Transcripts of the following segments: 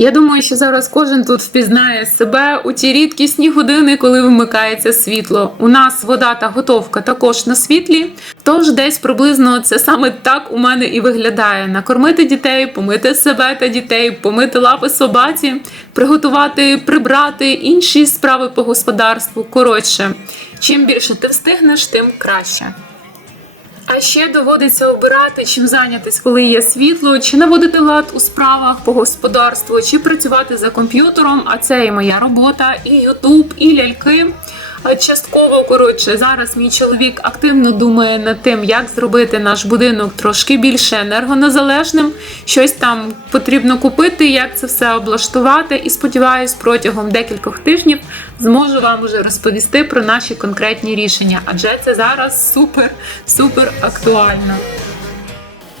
Я думаю, що зараз кожен тут впізнає себе у ті рідкісні години, коли вимикається світло. У нас вода та готовка також на світлі. Тож десь приблизно це саме так у мене і виглядає: накормити дітей, помити себе та дітей, помити лапи собаці, приготувати, прибрати інші справи по господарству. Коротше, чим більше ти встигнеш, тим краще. А ще доводиться обирати, чим зайнятись, коли є світло, чи наводити лад у справах по господарству, чи працювати за комп'ютером. А це і моя робота, і Ютуб, і ляльки. Частково коротше, зараз мій чоловік активно думає над тим, як зробити наш будинок трошки більше енергонезалежним. Щось там потрібно купити, як це все облаштувати. І сподіваюсь, протягом декількох тижнів зможу вам уже розповісти про наші конкретні рішення, адже це зараз супер, супер актуально.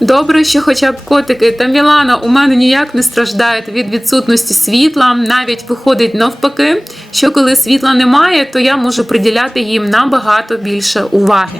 Добре, що хоча б котики та Мілана у мене ніяк не страждають від відсутності світла, навіть виходить навпаки, що коли світла немає, то я можу приділяти їм набагато більше уваги.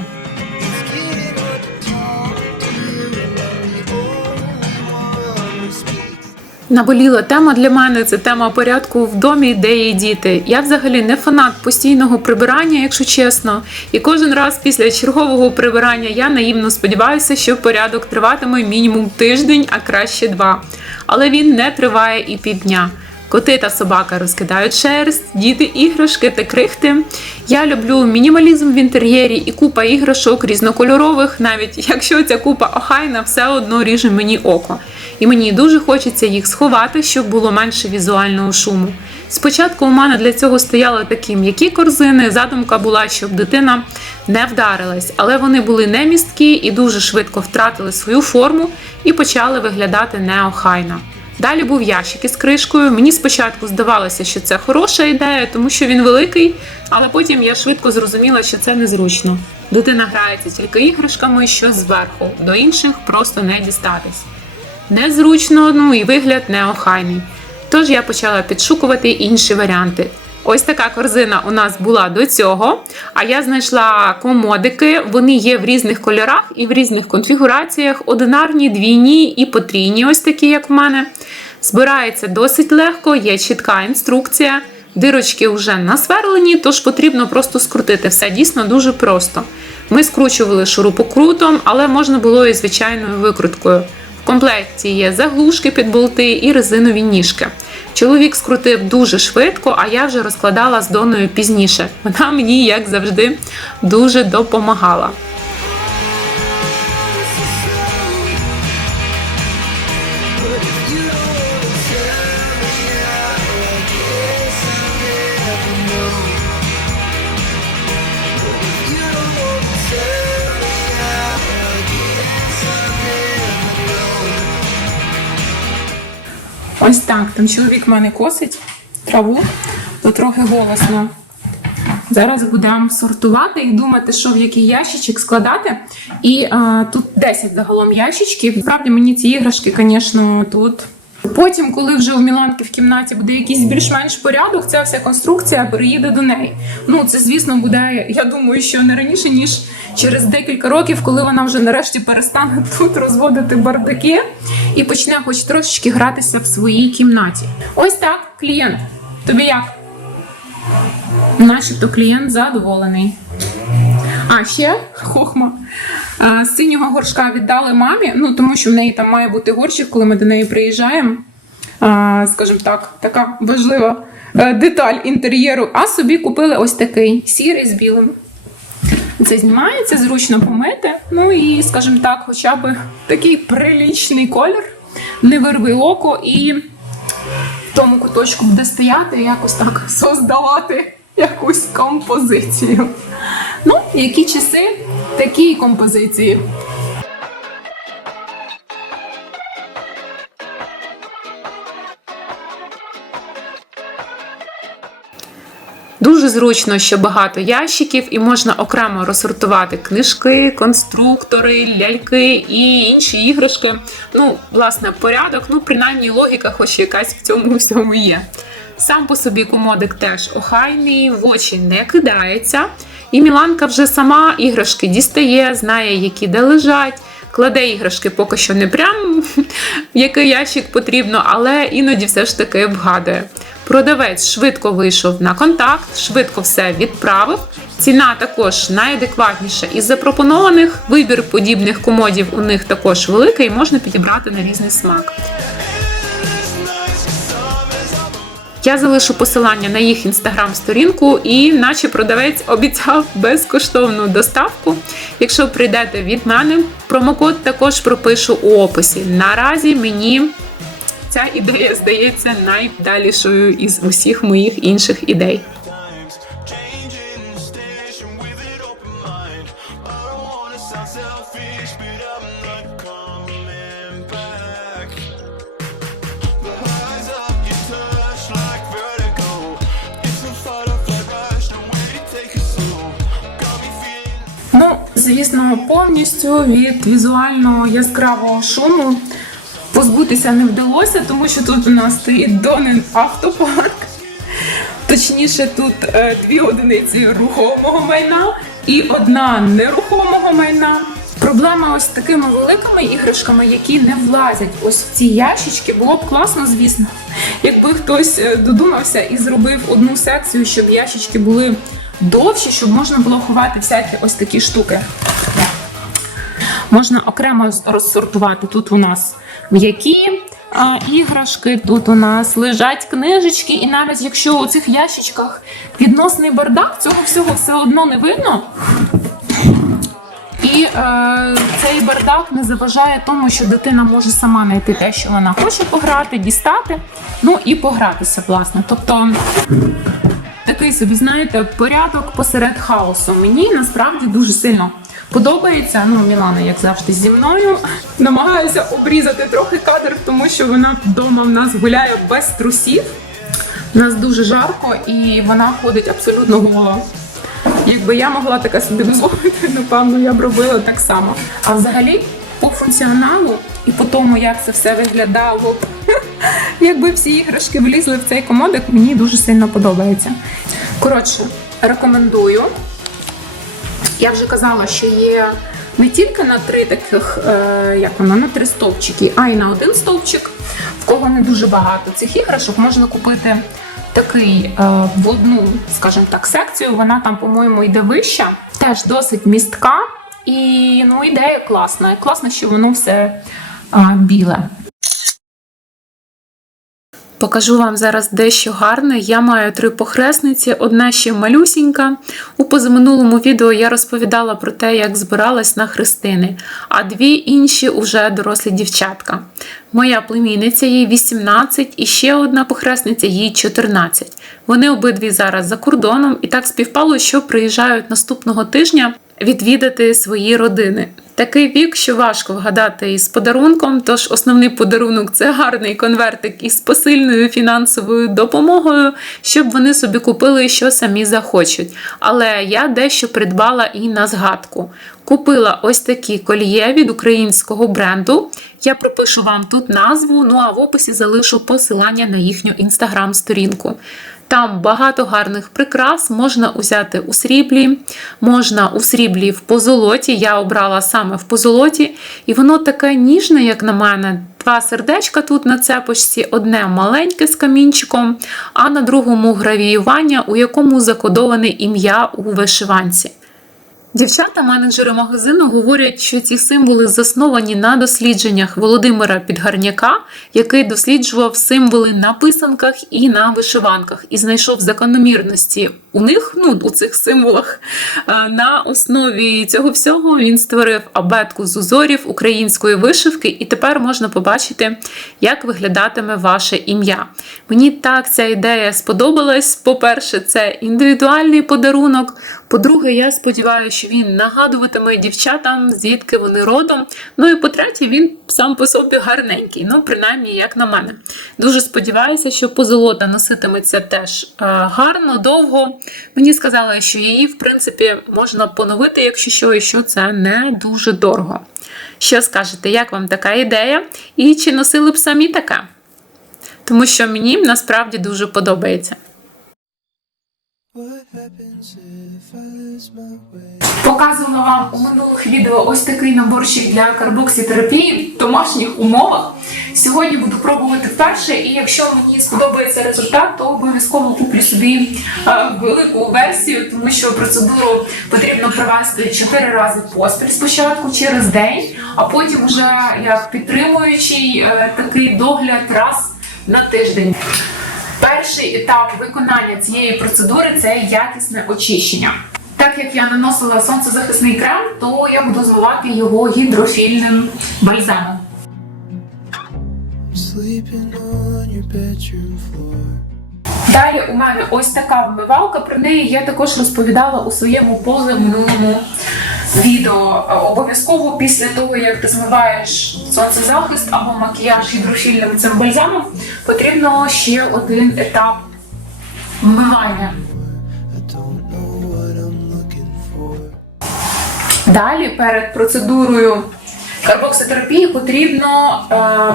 Наболіла тема для мене це тема порядку в домі, де є діти. Я взагалі не фанат постійного прибирання, якщо чесно. І кожен раз після чергового прибирання я наївно сподіваюся, що порядок триватиме мінімум тиждень, а краще два. Але він не триває і півдня. Коти та собака розкидають шерсть, діти іграшки та крихти. Я люблю мінімалізм в інтер'єрі і купа іграшок різнокольорових, навіть якщо ця купа охайна, все одно ріже мені око. І мені дуже хочеться їх сховати, щоб було менше візуального шуму. Спочатку у мене для цього стояли такі м'які корзини. Задумка була, щоб дитина не вдарилась, але вони були не місткі і дуже швидко втратили свою форму і почали виглядати неохайно. Далі був ящик із кришкою. Мені спочатку здавалося, що це хороша ідея, тому що він великий, але потім я швидко зрозуміла, що це незручно. Дитина грається тільки іграшками, що зверху, до інших просто не дістатись. Незручно, ну і вигляд неохайний. Тож я почала підшукувати інші варіанти. Ось така корзина у нас була до цього. А я знайшла комодики. Вони є в різних кольорах і в різних конфігураціях: одинарні, двійні і потрійні, ось такі, як в мене. Збирається досить легко, є чітка інструкція. Дирочки вже насверлені, тож потрібно просто скрутити. Все дійсно дуже просто. Ми скручували шурупокрутом, але можна було і звичайною викруткою. Комплекті є заглушки під болти і резинові ніжки. Чоловік скрутив дуже швидко, а я вже розкладала з Доною пізніше. Вона мені, як завжди, дуже допомагала. Ось так. Там чоловік в мене косить траву, то трохи голосно. Зараз будемо сортувати і думати, що в який ящичок складати. І а, тут 10 загалом ящичків. Справді мені ці іграшки, звісно, тут. Потім, коли вже у Міланки в кімнаті буде якийсь більш-менш порядок, ця вся конструкція переїде до неї. Ну, це, звісно, буде, я думаю, що не раніше, ніж через декілька років, коли вона вже нарешті перестане тут розводити бардаки і почне хоч трошечки гратися в своїй кімнаті. Ось так, клієнт. Тобі як? Начебто клієнт задоволений. А ще хохма. Синього горшка віддали мамі, ну тому що в неї там має бути горщик, коли ми до неї приїжджаємо. Скажімо так, така важлива е, деталь інтер'єру. А собі купили ось такий сірий з білим. Це знімається, зручно помити. Ну і, скажімо так, хоча б такий прилічний колір, не вирви око і в тому куточку буде стояти, якось так создавати якусь композицію. Ну, які часи, такі композиції. Дуже зручно, що багато ящиків, і можна окремо розсортувати книжки, конструктори, ляльки і інші іграшки. Ну, власне, порядок, ну, принаймні логіка, хоч якась в цьому всьому є. Сам по собі комодик теж охайний, в очі не кидається. І Міланка вже сама іграшки дістає, знає, які де лежать. кладе іграшки поки що не прям в який ящик потрібно, але іноді все ж таки вгадує. Продавець швидко вийшов на контакт, швидко все відправив. Ціна також найадекватніша із запропонованих. Вибір подібних комодів у них також великий, можна підібрати на різний смак. Я залишу посилання на їх інстаграм-сторінку, і наче продавець обіцяв безкоштовну доставку. Якщо прийдете від мене, промокод також пропишу у описі. Наразі мені ця ідея здається найвдалішою із усіх моїх інших ідей. Selfish, звісно, повністю від візуально яскравого шуму позбутися не вдалося, тому що тут у нас стоїть Донен автопарк. Точніше, тут е, дві одиниці рухомого майна і одна нерухомого майна. Проблема ось такими великими іграшками, які не влазять ось в ці ящички, було б класно, звісно, якби хтось е, додумався і зробив одну секцію, щоб ящички були довші, щоб можна було ховати всякі ось такі штуки. Можна окремо розсортувати. Тут у нас м'які іграшки, тут у нас лежать книжечки, і навіть якщо у цих ящичках відносний бардак, цього всього все одно не видно. І е, цей бардак не заважає тому, що дитина може сама знайти те, що вона хоче пограти, дістати, ну і погратися, власне. Тобто такий собі, знаєте, порядок посеред хаосу. Мені насправді дуже сильно подобається. Ну, Мілана, як завжди, зі мною. Намагаюся обрізати трохи кадр, тому що вона вдома в нас гуляє без трусів. У нас дуже жарко і вона ходить абсолютно гола. Якби я могла таке собі дозволити, напевно, я б робила так само. А взагалі, по функціоналу і по тому, як це все виглядало, якби всі іграшки влізли в цей комодик, мені дуже сильно подобається. Коротше, рекомендую. Я вже казала, що є не тільки на три таких, е, як воно, на три стовпчики, а й на один стовпчик. В кого не дуже багато цих іграшок, можна купити такий е, в одну, скажімо так, секцію. Вона там, по-моєму, йде вища, теж досить містка. І ну, ідея класна. Класно, що воно все е, біле. Покажу вам зараз дещо гарне. Я маю три похресниці, одна ще малюсінька. У позаминулому відео я розповідала про те, як збиралась на хрестини, а дві інші уже дорослі дівчатка. Моя племінниця їй 18 і ще одна похресниця їй 14. Вони обидві зараз за кордоном, і так співпало, що приїжджають наступного тижня відвідати свої родини. Такий вік, що важко вгадати із подарунком, тож основний подарунок це гарний конвертик із посильною фінансовою допомогою, щоб вони собі купили, що самі захочуть. Але я дещо придбала і на згадку. Купила ось такі кольє від українського бренду. Я пропишу вам тут назву, ну а в описі залишу посилання на їхню інстаграм-сторінку. Там багато гарних прикрас можна узяти у сріблі, можна у сріблі в позолоті. Я обрала саме в позолоті, і воно таке ніжне, як на мене. Два сердечка тут на цепочці, одне маленьке з камінчиком, а на другому гравіювання, у якому закодоване ім'я у вишиванці. Дівчата-менеджери магазину говорять, що ці символи засновані на дослідженнях Володимира Підгарняка, який досліджував символи на писанках і на вишиванках, і знайшов закономірності у них, ну у цих символах. На основі цього всього він створив абетку з узорів української вишивки, і тепер можна побачити, як виглядатиме ваше ім'я. Мені так ця ідея сподобалась. По-перше, це індивідуальний подарунок. По-друге, я сподіваюся, що він нагадуватиме дівчатам, звідки вони родом. Ну і по-третє, він сам по собі гарненький, ну, принаймні, як на мене. Дуже сподіваюся, що позолота носитиметься теж е, гарно, довго. Мені сказали, що її, в принципі, можна поновити, якщо що, і що це не дуже дорого. Що скажете, як вам така ідея? І чи носили б самі таке? Тому що мені насправді дуже подобається. What happens if Показувала вам у минулих відео ось такий наборчик для карбоксітерапії в домашніх умовах. Сьогодні буду пробувати вперше, і якщо мені сподобається результат, то обов'язково куплю собі е, велику версію, тому що процедуру потрібно провести 4 рази поспіль спочатку через день, а потім вже як підтримуючий е, такий догляд раз на тиждень. Перший етап виконання цієї процедури це якісне очищення. Так як я наносила сонцезахисний крем, то я буду змивати його гідрофільним бальзамом. Sleeping on your bedroom floor. Далі у мене ось така вмивалка. Про неї я також розповідала у своєму позаминулому відео. Обов'язково після того, як ти змиваєш сонцезахист або макіяж гідрофільним цим бальзамом, потрібно ще один етап вмивання. Далі перед процедурою карбокситерапії потрібно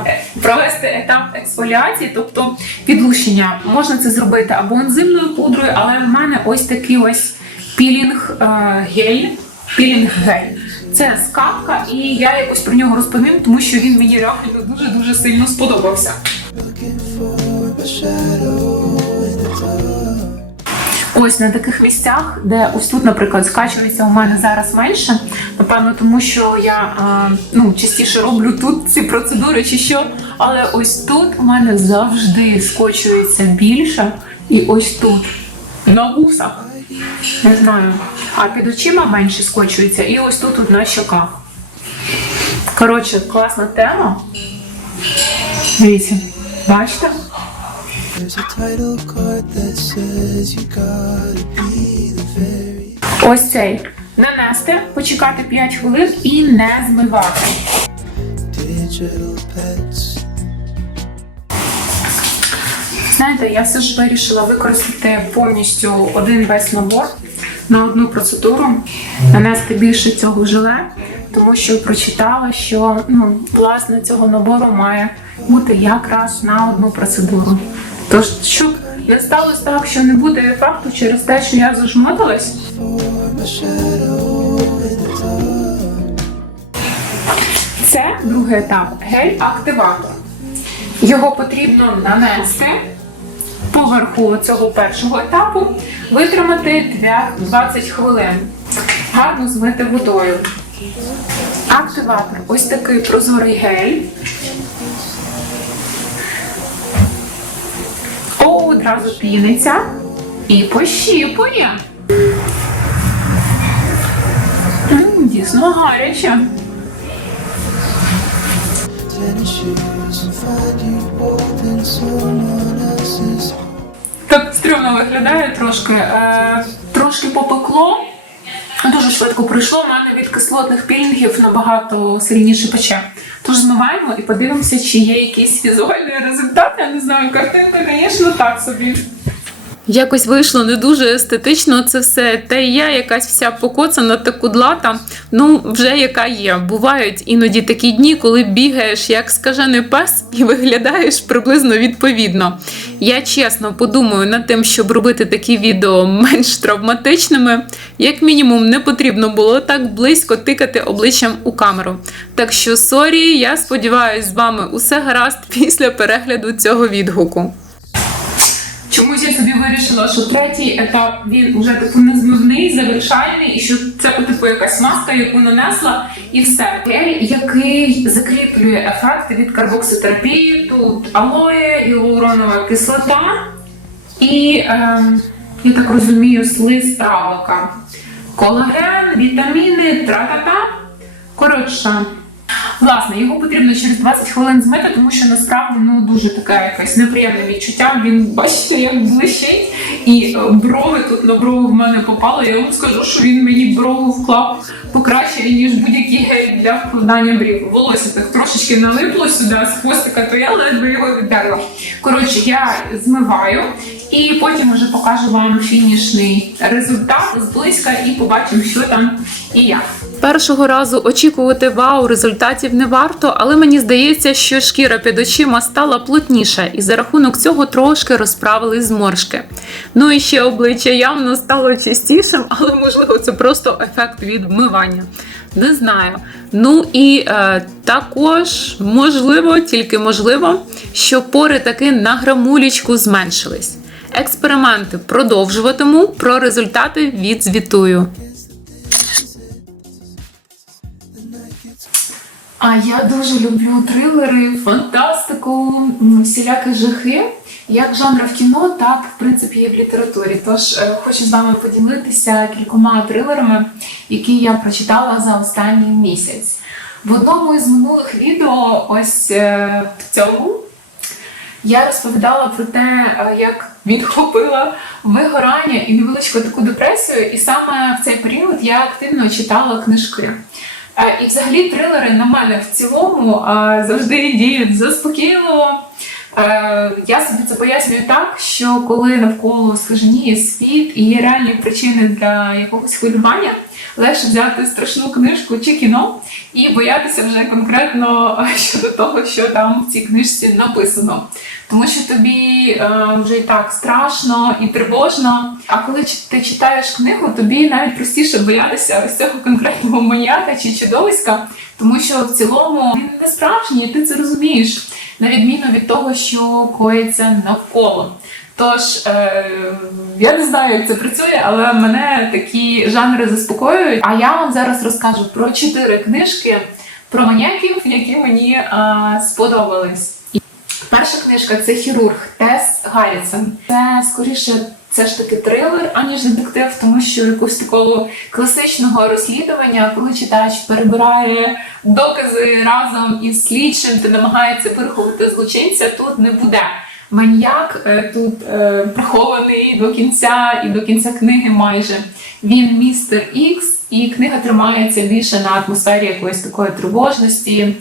е, провести етап ексфоліації, тобто підлущення. Можна це зробити або ензимною пудрою, але в мене ось такий ось пілінг е, гель. Пілінг гель. Це скапка, і я якось про нього розповім, тому що він мені реально дуже дуже сильно сподобався. Ось на таких місцях, де ось тут, наприклад, скачується у мене зараз менше. Напевно, тому що я а, ну, частіше роблю тут ці процедури чи що. Але ось тут у мене завжди скочується більше. І ось тут. На вусах. Не знаю. А під очима менше скочується, і ось тут от на щоках. Коротше, класна тема. Дивіться, бачите? Ось цей. Нанести, почекати 5 хвилин і не змивати. Знаєте, я все ж вирішила використати повністю один весь набор на одну процедуру, нанести більше цього желе, тому що прочитала, що ну, власне цього набору має бути якраз на одну процедуру. Тож, щоб не сталося так, що не буде ефекту через те, що я dark. Це другий етап гель-активатор. Його потрібно нанести поверху цього першого етапу, витримати 20 хвилин. Гарно змити водою. Активатор ось такий прозорий гель. Одразу піниться і пощіпує. Дійсно гаряче. Так стрімно виглядає трошки. Е, трошки попекло. Дуже швидко пройшло. У мене від кислотних пілінгів набагато сильніше пече. Тож змиваємо і подивимося, чи є якісь візуальні результати. Я не знаю, картинка, звісно, так собі. Якось вийшло не дуже естетично це все. Та і я якась вся покоцана та кудлата. Ну, вже яка є. Бувають іноді такі дні, коли бігаєш як скажений пес і виглядаєш приблизно відповідно. Я чесно подумаю над тим, щоб робити такі відео менш травматичними. Як мінімум, не потрібно було так близько тикати обличчям у камеру. Так що, сорі, я сподіваюся, з вами усе гаразд після перегляду цього відгуку. Чомусь я собі вирішила, що третій етап він вже типу незмивний, завершальний, і що це типу якась маска, яку нанесла, і все. Гель, який закріплює ефект від карбокситерапії, тут алоє, гіалуронова кислота і, ем, я так розумію, слиз травика. Колаген, вітаміни, тра-та-та. Коротше, Власне, його потрібно через 20 хвилин змити, тому що насправді ну дуже таке якесь неприємне відчуття. Він бачите, як блищить, і е, брови тут на брову в мене попало. Я вам скажу, що він мені брову вклав покраще, ніж будь-який гель для вкладання брів. Волосся так трошечки налипло сюди з хвостика, то я ледве його віддерла. Коротше, я змиваю. І потім вже покажу вам фінішний результат зблизька і побачимо, що там і як. Першого разу очікувати вау результатів не варто, але мені здається, що шкіра під очима стала плотніша, і за рахунок цього трошки розправились зморшки. Ну і ще обличчя явно стало чистішим, але можливо це просто ефект від вмивання. Не знаю. Ну і е, також можливо, тільки можливо, що пори таки на грамулічку зменшились. Експерименти продовжуватиму, про результати відзвітую. А я дуже люблю трилери, фантастику, всілякі жахи. Як жанр в кіно, так в принципі і в літературі. Тож е, хочу з вами поділитися кількома трилерами, які я прочитала за останній місяць. В одному із минулих відео, ось е, в цьому, я розповідала про те, е, як відхопила вигорання і невеличку таку депресію, і саме в цей період я активно читала книжки. Е, І взагалі трилери на мене в цілому завжди діють заспокійливо. Е, Я собі це пояснюю так, що коли навколо скаженіє світ і є реальні причини для якогось хвилювання, легше взяти страшну книжку чи кіно і боятися вже конкретно е, щодо того, що там в цій книжці написано. Тому що тобі е, вже і так страшно і тривожно. А коли ти читаєш книгу, тобі навіть простіше боятися ось цього конкретного маніяка чи чудовиська, тому що в цілому він не справжній, і ти це розумієш, на відміну від того, що коїться навколо. Тож е, я не знаю, як це працює, але мене такі жанри заспокоюють. А я вам зараз розкажу про чотири книжки про маньяків, які мені е, сподобались. Перша книжка це хірург Тес Гаррісон. Це скоріше це ж таки трилер, аніж детектив, тому що якогось такого класичного розслідування, коли читач перебирає докази разом із слідчим та намагається вирахувати злочинця, тут не буде. Маньяк е, тут е, прихований до кінця і до кінця книги майже. Він містер Ікс, і книга тримається більше на атмосфері якоїсь такої тривожності, е,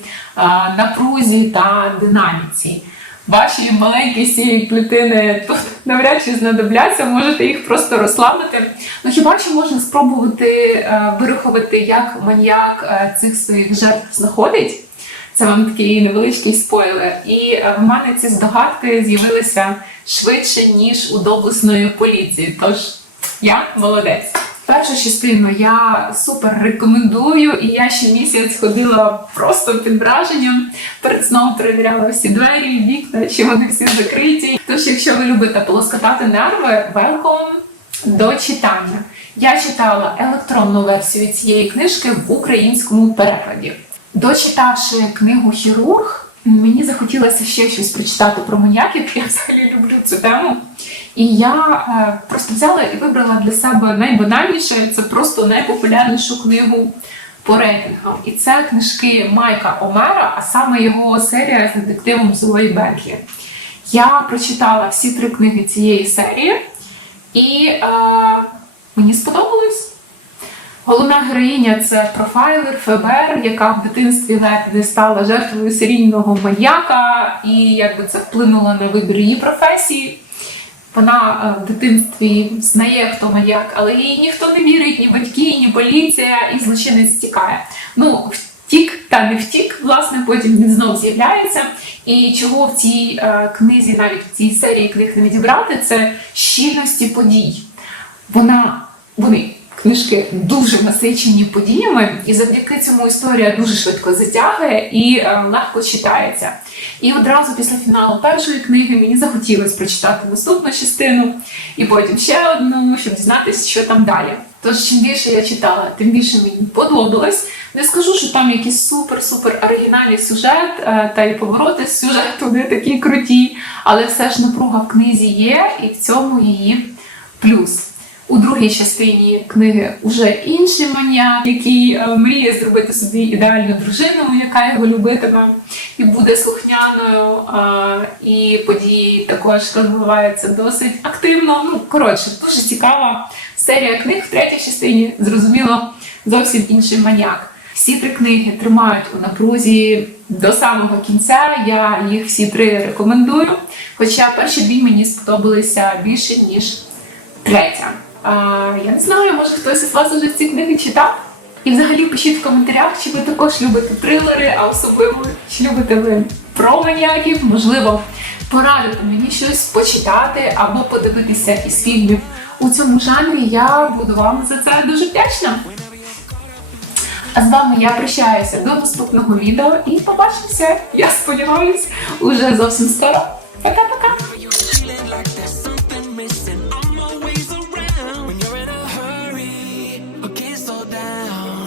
напрузі та динаміці. Ваші маленькі сії клітини тут навряд чи знадобляться, можете їх просто розслабити. Ну хіба що можна спробувати е, вирахувати, як маньяк е, цих своїх жертв знаходить? Це вам такий невеличкий спойлер. І е, в мене ці здогадки з'явилися швидше, ніж у доблесної поліції. Тож я молодець. Першу частину я супер рекомендую, і я ще місяць ходила просто під враженням. Перед сном перевіряла всі двері, вікна, чи вони всі закриті. Тож, якщо ви любите полоскотати нерви, велком до читання. Я читала електронну версію цієї книжки в українському перекладі. Дочитавши книгу Хірург, мені захотілося ще щось прочитати про маньяків. Я взагалі люблю цю тему. І я е, просто взяла і вибрала для себе найбанальніше, це просто найпопулярнішу книгу по рейтингам. І це книжки Майка Омера, а саме його серія з детективом Зої Беклі. Я прочитала всі три книги цієї серії, і е, мені сподобалось. Головна героїня це профайлер ФБР, яка в дитинстві ледь не стала жертвою серійного маньяка, і якби це вплинуло на вибір її професії. Вона е, в дитинстві знає, хто маньяк, але їй ніхто не вірить, ні батьки, ні поліція, і злочинець тікає. Ну, втік та не втік, власне, потім він знов з'являється. І чого в цій е, книзі, навіть в цій серії книг не відібрати, це щільності подій. Вона вони книжки дуже насичені подіями, і завдяки цьому історія дуже швидко затягує і е, легко читається. І одразу після фіналу першої книги мені захотілося прочитати наступну частину, і потім ще одну, щоб дізнатися, що там далі. Тож, чим більше я читала, тим більше мені подобалось. Не скажу, що там якийсь супер-супер оригінальний сюжет, е, та й повороти з сюжету не такі круті, але все ж напруга в книзі є, і в цьому її плюс. У другій частині книги вже інший маніяк, який е, мріє зробити собі ідеальну дружину, яка його любитиме і буде слухняною. І події також розвиваються досить активно. Ну коротше, дуже цікава серія книг в третій частині. Зрозуміло, зовсім інший маніяк. Всі три книги тримають у напрузі до самого кінця. Я їх всі три рекомендую. Хоча перші дві мені сподобалися більше ніж третя. Я не знаю, може хтось із вас уже ці книги читав. І взагалі пишіть в коментарях, чи ви також любите трилери, а особливо чи любите ви про маніяків. Можливо, порадите мені щось почитати або подивитися із фільмів у цьому жанрі. Я буду вам за це дуже вдячна. А з вами я прощаюся до наступного відео і побачимося, я сподіваюся, уже зовсім скоро. Пока!